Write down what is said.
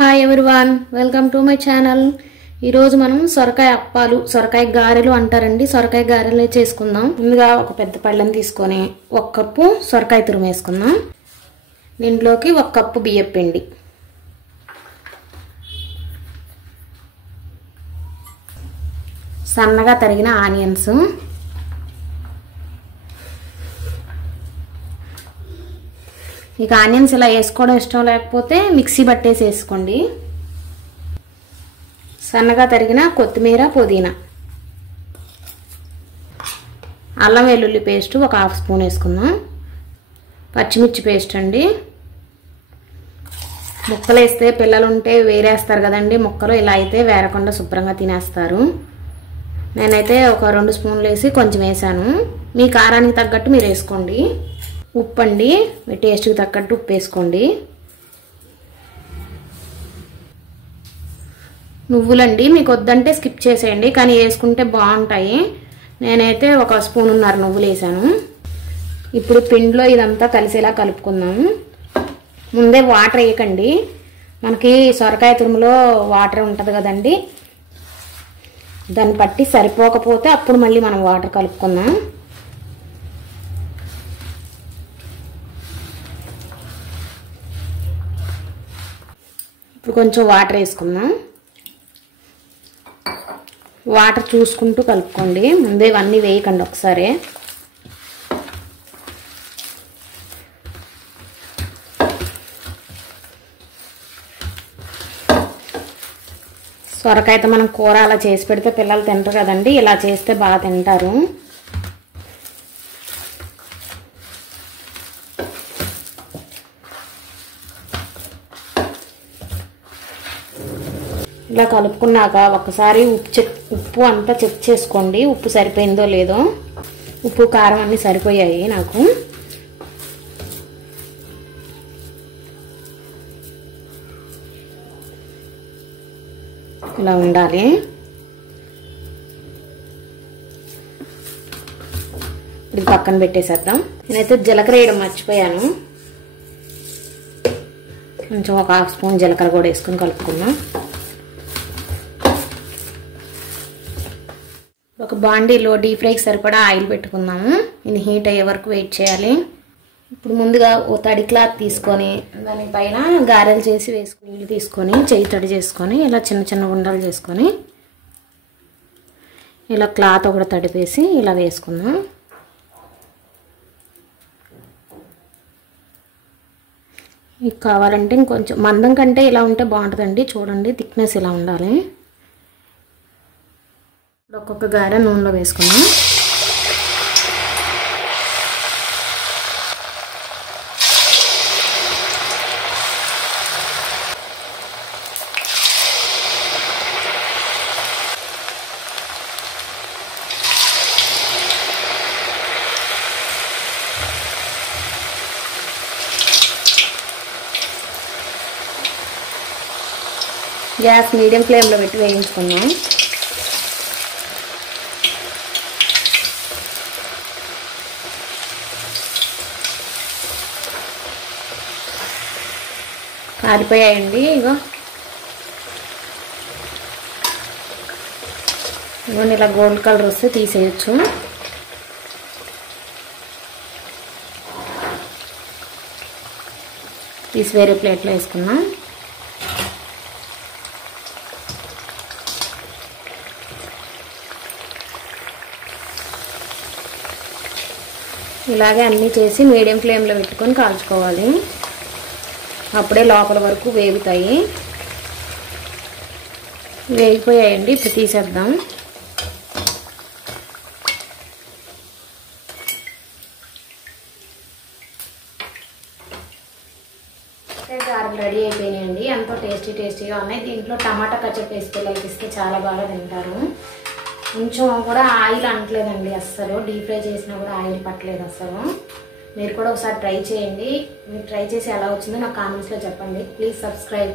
Hi everyone, welcome to my channel. ఈరోజు మనం సొరకాయ అప్పాలు, సొరకాయ గారెలు అంటారండి. సొరకాయ గారెలు చేసుకుందాం. ముందుగా ఒక పెద్ద పళ్ళెం తీసుకొని 1 కప్పు సొరకాయ తురుము వేసుకుందాం. దీంట్లోకి 1 కప్పు బియ్యం పిండి, సన్నగా తరిగిన ఆనియన్స్, ఇక ఆనియన్స్ ఇలా వేసుకోవడం ఇష్టం లేకపోతే మిక్సీ పట్టేసి వేసుకోండి. సన్నగా తరిగిన కొత్తిమీర, పుదీనా, అల్లం వెల్లుల్లి పేస్ట్ 1/2 స్పూన్ వేసుకుందాం. పచ్చిమిర్చి పేస్ట్ అండి. ముక్కలు వేస్తే పిల్లలు ఉంటే వేరేస్తారు కదండి ముక్కలు, ఇలా అయితే వేరకుండా శుభ్రంగా తినేస్తారు. నేనైతే ఒక 2 స్పూన్లు వేసి కొంచెం వేసాను. మీ కారానికి తగ్గట్టు మీరు వేసుకోండి. ఉప్పు అండి, మీ టేస్ట్కి తగ్గట్టు ఉప్పు వేసుకోండి. నువ్వులండి, మీకు వద్దంటే స్కిప్ చేసేయండి, కానీ వేసుకుంటే బాగుంటాయి. నేనైతే 1 స్పూనున్నర నువ్వులు వేసాను. ఇప్పుడు పిండిలో ఇదంతా కలిసేలా కలుపుకుందాము. ముందే వాటర్ వేయకండి, మనకి సొరకాయ తురుములో వాటర్ ఉంటుంది కదండి, దాన్ని బట్టి సరిపోకపోతే అప్పుడు మళ్ళీ మనం వాటర్ కలుపుకుందాం. ఇప్పుడు కొంచెం వాటర్ వేసుకుందాం. వాటర్ చూసుకుంటూ కలుపుకోండి, ముందే ఇవన్నీ వేయకండి ఒకసారి. సొరకాయతో మనం కూర అలా చేసి పెడితే పిల్లలు తింటారు కదండి, ఇలా చేస్తే బాగా తింటారు. ఇలా కలుపుకున్నాక ఒకసారి ఉప్పు అంతా చెక్ చేసుకోండి, ఉప్పు సరిపోయిందో లేదో. ఉప్పు కారం అన్నీ సరిపోయాయి నాకు. ఇలా ఉండాలి. ఇది పక్కన పెట్టేసేద్దాం. నేనైతే జీలకర్ర వేయడం మర్చిపోయాను, కొంచెం 1/2 స్పూన్ జీలకర్ర కూడా వేసుకొని కలుపుకుందాం. ఒక బాండీలో డీప్ ఫ్రైకి సరిపడా ఆయిల్ పెట్టుకుందాము. ఇది హీట్ అయ్యే వరకు వెయిట్ చేయాలి. ఇప్పుడు ముందుగా ఓ తడి క్లాత్ తీసుకొని దానిపైన గారెలు చేసి వేసుకుని నీళ్ళు తీసుకొని చేయి తడి చేసుకొని ఇలా చిన్న చిన్న ఉండలు చేసుకొని ఇలా క్లాత్ ఒకటి తడిపేసి ఇలా వేసుకుందాం. ఇది కావాలంటే ఇంకొంచెం మందం కంటే ఇలా ఉంటే బాగుంటుందండి. చూడండి, థిక్నెస్ ఇలా ఉండాలి. ఒక్కొక్క గారె నూనెలో వేసుకుందాం. గ్యాస్ మీడియం ఫ్లేమ్లో పెట్టి వేయించుకుందాం. కారిపోయాయండి. ఇవన్నీ ఇలా గోల్డ్ కలర్ వస్తే తీసేయచ్చు. తీసి వేరే ప్లేట్లో వేసుకుందాం. ఇలాగే అన్నీ చేసి మీడియం ఫ్లేమ్లో పెట్టుకొని కాల్చుకోవాలి, అప్పుడే లోపల వరకు వేగుతాయి. వేగిపోయాయండి, ఇప్పుడు తీసేద్దాం. గారెలు రెడీ అయిపోయినాయండి. ఎంతో టేస్టీగా ఉన్నాయి. దీంట్లో టమాటా కచప్ వేసి పిల్లలకి ఇస్తే చాలా బాగా తింటారు. కొంచెం కూడా ఆయిల్ అంటలేదండి అస్సలు, డీప్ ఫ్రై చేసినా కూడా ఆయిల్ పట్టలేదు అస్సలు. మీరు కూడా ఒకసారి ట్రై చేయండి. మీరు ట్రై చేసి ఎలా వచ్చిందో నాకు కామెంట్స్లో చెప్పండి. Please subscribe.